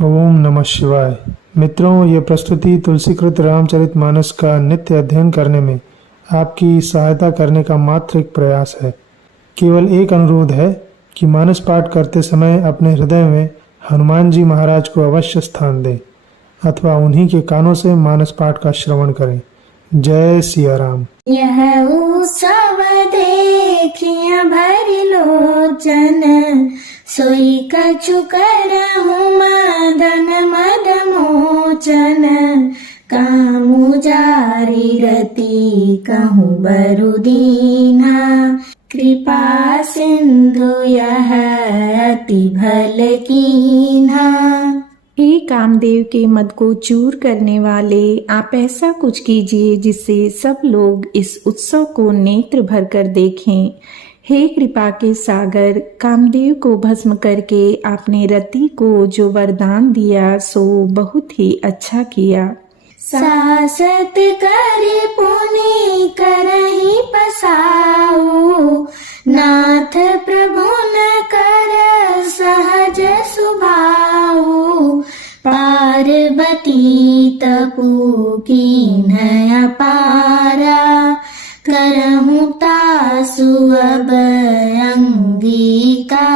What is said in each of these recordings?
ओम नमः शिवाय। मित्रों, ये प्रस्तुति तुलसीकृत रामचरितमानस का नित्य अध्ययन करने में आपकी सहायता करने का मात्र एक प्रयास है। केवल एक अनुरोध है कि मानस पाठ करते समय अपने हृदय में हनुमान जी महाराज को अवश्य स्थान दें अथवा उन्हीं के कानों से मानस पाठ का श्रवण करें। जय सिया राम। यह उत्सव देखिया भरि लोचन, सोई कछु करहु मदन मद मोचन। कामु जारी रति कहूँ बरु दीना, कृपा सिंधु यह अति भल कीन्हा। हे कामदेव के मद को चूर करने वाले, आप ऐसा कुछ कीजिए जिससे सब लोग इस उत्सव को नेत्र भर कर देखें। हे कृपा के सागर, कामदेव को भस्म करके आपने रति को जो वरदान दिया सो बहुत ही अच्छा किया। सासत कर पुनि करहि पसाऊ, नाथ प्रभु न कर सहज सुभाऊ। पार्वती तपु कीन्ह अपारा, करहु तासु अब अंगीकारा।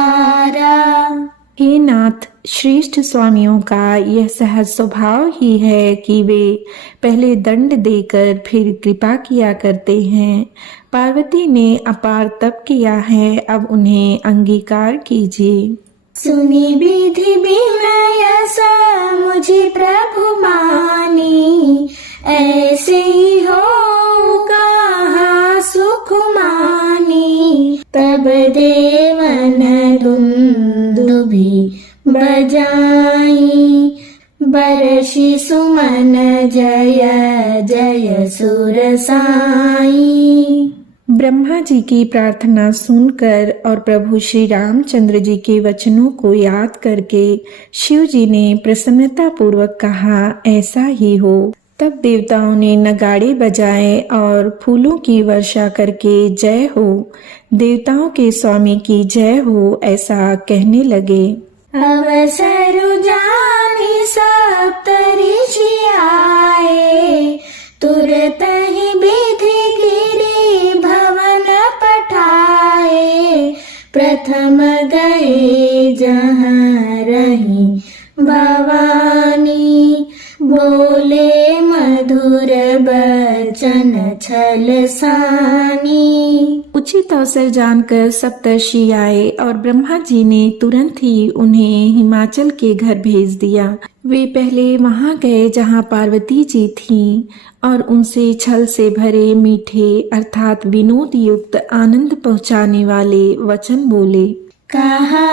हे नाथ, श्रेष्ठ स्वामियों का यह सहज स्वभाव ही है कि वे पहले दंड देकर फिर कृपा किया करते हैं। पार्वती ने अपार तप किया है, अब उन्हें अंगीकार कीजिए। सुनी विधि विनय मुझे प्रभु मानी, ऐसे ही हो कहा सुख मानी। तब देवन दुंदुभि बजाई, बरषि सुमन जय जय सुर साई। ब्रह्मा जी की प्रार्थना सुनकर और प्रभु श्री रामचंद्र जी के वचनों को याद करके शिव जी ने प्रसन्नता पूर्वक कहा, ऐसा ही हो। तब देवताओं ने नगाड़े बजाए और फूलों की वर्षा करके जय हो, देवताओं के स्वामी की जय हो, ऐसा कहने लगे। अवसर जानि सप्तऋषि आए, तुरत ही विधि गिरि भवन पठाए। प्रथम गए जहाँ रही भवानी, बोले मधुर बचन छल सानी। उचित अवसर जानकर सप्तर्षि आए और ब्रह्मा जी ने तुरंत ही उन्हें हिमाचल के घर भेज दिया। वे पहले वहां गए जहां पार्वती जी थीं और उनसे छल से भरे मीठे अर्थात विनोद युक्त आनंद पहुंचाने वाले वचन बोले। कहा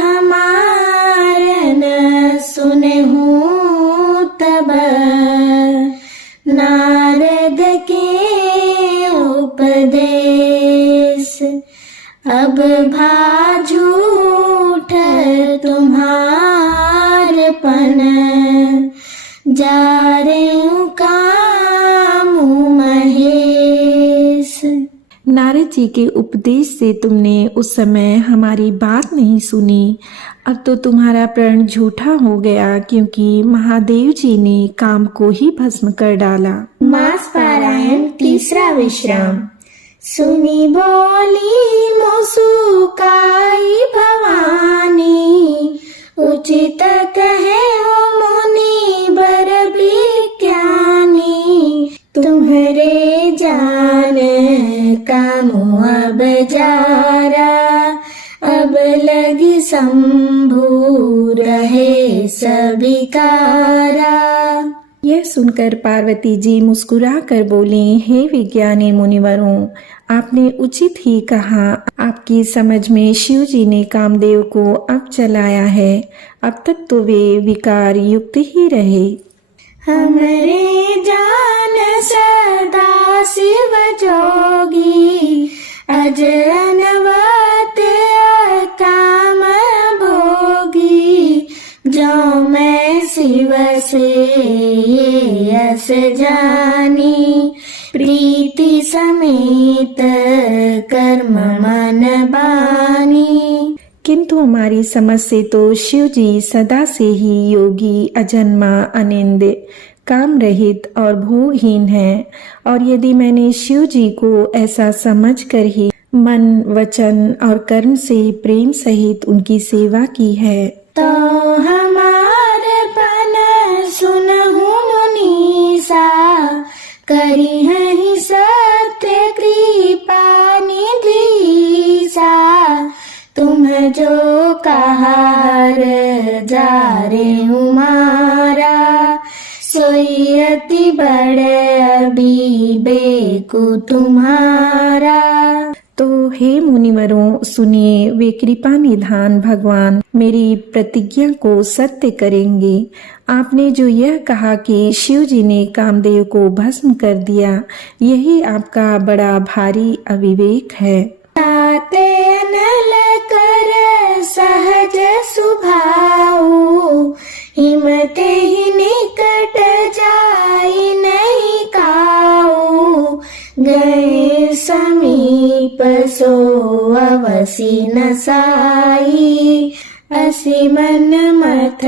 हमार न सुनहु तब, नारद के उपदेश। अब भाझूठ तुम्हार पन, जा रे कामु महेश। नारद जी के उपदेश से तुमने उस समय हमारी बात नहीं सुनी। अब तो तुम्हारा प्रण झूठा हो गया, क्योंकि महादेव जी ने काम को ही भस्म कर डाला। मास पारायण तीसरा विश्राम। सुनी बोली मुसुकाई भवानी, उचित कहे हो मुनि बर विज्ञानी। तुम्हारे जान कामु अब जारा, अब लगी शंभु रहे सबिकारा। यह सुनकर पार्वती जी मुस्कुरा कर बोली, हे विज्ञानी मुनिवरों, आपने उचित ही कहा। आपकी समझ में शिव जी ने कामदेव को अब चलाया है, अब तक तो वे विकार युक्त ही रहे। हमरे जान सदा शिव जोगी, अज अनवत काम भोगी। जो मैं शिव से यस जानी, प्रीति समेत कर्म मन बानी। किंतु हमारी समझ से तो शिव जी सदा से ही योगी, अजन्मा, अनिंद, काम रहित और भोगहीन है। और यदि मैंने शिव जी को ऐसा समझकर ही मन, वचन और कर्म से प्रेम सहित उनकी सेवा की है, तो हमारे पन सुनहु मुनीसा, करी है सत्य कृपा निधि सा। तुम जो कहार जा रे उमारा, सोई अति बड़े अभी बेकु तुम्हारा। तो हे मुनिवरों सुनिए, वे कृपा निधान भगवान मेरी प्रतिज्ञा को सत्य करेंगे। आपने जो यह कहा कि शिव जी ने कामदेव को भस्म कर दिया, यही आपका बड़ा भारी अविवेक है। ताते अनल कर सहज सुभाऊ, हिमते ही निकट जाई नहीं काऊ। गए समीप सो अवसी न साई, असी मन मथ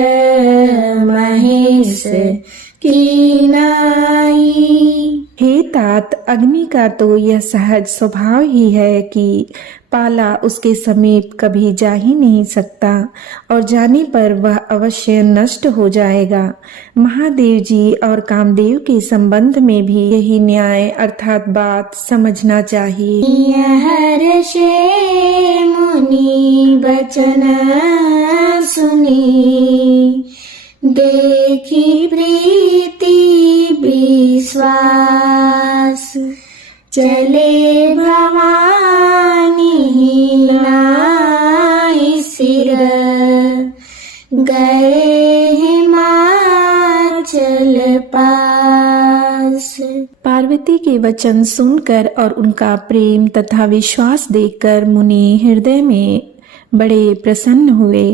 महेश की नाई। हे तात, अग्नि का तो यह सहज स्वभाव ही है कि पाला उसके समीप कभी जा ही नहीं सकता और जाने पर वह अवश्य नष्ट हो जाएगा। महादेव जी और कामदेव के संबंध में भी यही न्याय अर्थात बात समझना चाहिए। हर्षे मुनि बचन सुनी, देखी प्रीति विश्वास। चले भवानी नाई सिर, गए हिमाचल पास। पार्वती के वचन सुनकर और उनका प्रेम तथा विश्वास देखकर मुनि हृदय में बड़े प्रसन्न हुए।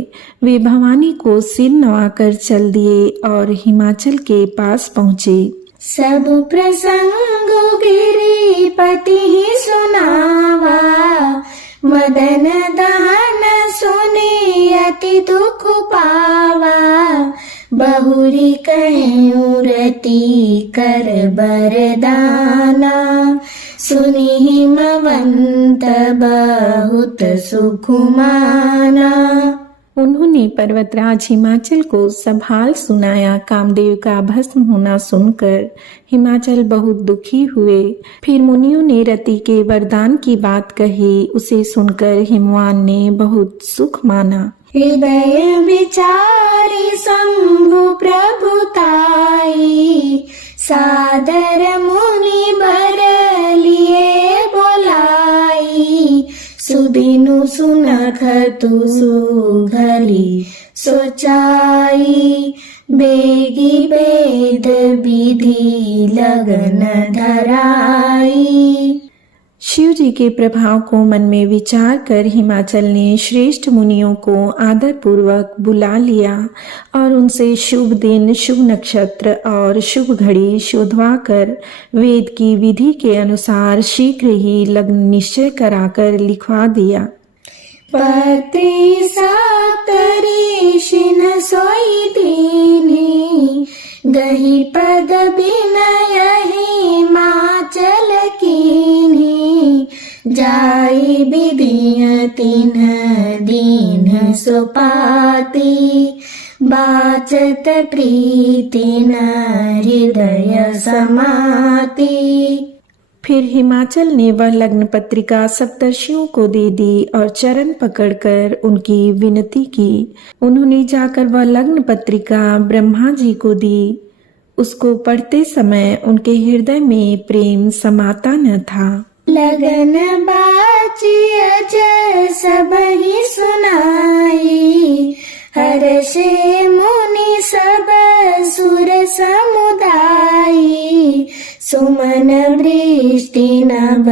वे भवानी को सिर नवाकर चल दिए और हिमाचल के पास पहुँचे। सब प्रसंग गिरिपति ही सुनावा, मदन दहन सुनी अति दुख पावा। बहुरी कहूँ रति कर बरदाना, सुनी हिमवंत बहुत सुख माना। उन्होंने पर्वतराज हिमाचल को सब हाल सुनाया। कामदेव का भस्म होना सुनकर हिमाचल बहुत दुखी हुए। फिर मुनियों ने रति के वरदान की बात कही। उसे सुनकर हिमवान ने बहुत सुख माना। हृदय विचारी शंभु प्रभुताई, सादर मुनि बर लिए बोलाई। सुदिनु सुनख तु सुघरी सोचाई, बेगी वेद विधि लगन धराई। शिव जी के प्रभाव को मन में विचार कर हिमाचल ने श्रेष्ठ मुनियों को आदर पूर्वक बुला लिया और उनसे शुभ दिन, शुभ नक्षत्र और शुभ घड़ी शोधवा कर वेद की विधि के अनुसार शीघ्र ही लग्न निश्चय कराकर लिखवा दिया। पति सातरी शिन सोई दीनी, गही पद बिनय हिमाचल कीन्ही। जाई विधिय तिन दीन सुपाती, बाचत प्रीति न हृदय समाती। फिर हिमाचल ने वह लग्न पत्रिका सप्तर्षियों को दे दी और चरण पकड़कर उनकी विनती की। उन्होंने जाकर वह लग्न पत्रिका ब्रह्मा जी को दी। उसको पढ़ते समय उनके हृदय में प्रेम समाता न था। लगन बाची अज सब ही सुनाई, हर्षे मुनि सब सुर समुदाई। सुमन वृष्टि नभ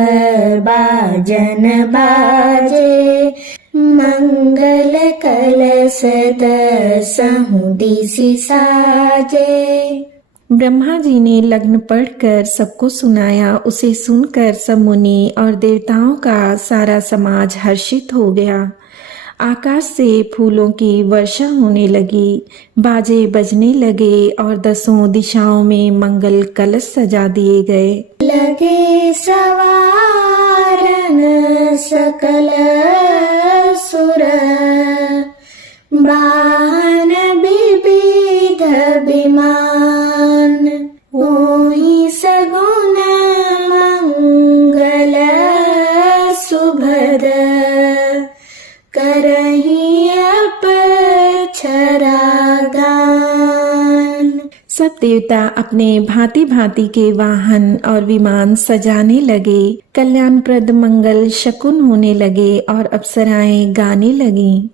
बाजन बाजे, मंगल कलश दसहु दिशि साजे। ब्रह्मा जी ने लग्न पढ़कर सबको सुनाया। उसे सुनकर सब मुनि और देवताओं का सारा समाज हर्षित हो गया। आकाश से फूलों की वर्षा होने लगी, बाजे बजने लगे और 10 दिशाओं में मंगल कलश सजा दिए गए। लगे सवारन सकल सुर, वाहन विविध विमान, ओहि सगुन मंगल सुभद, करहि अपक्षरा गान। सब देवता अपने भांति भांति के वाहन और विमान सजाने लगे, कल्याणप्रद मंगल शकुन होने लगे और अप्सराएं गाने लगीं।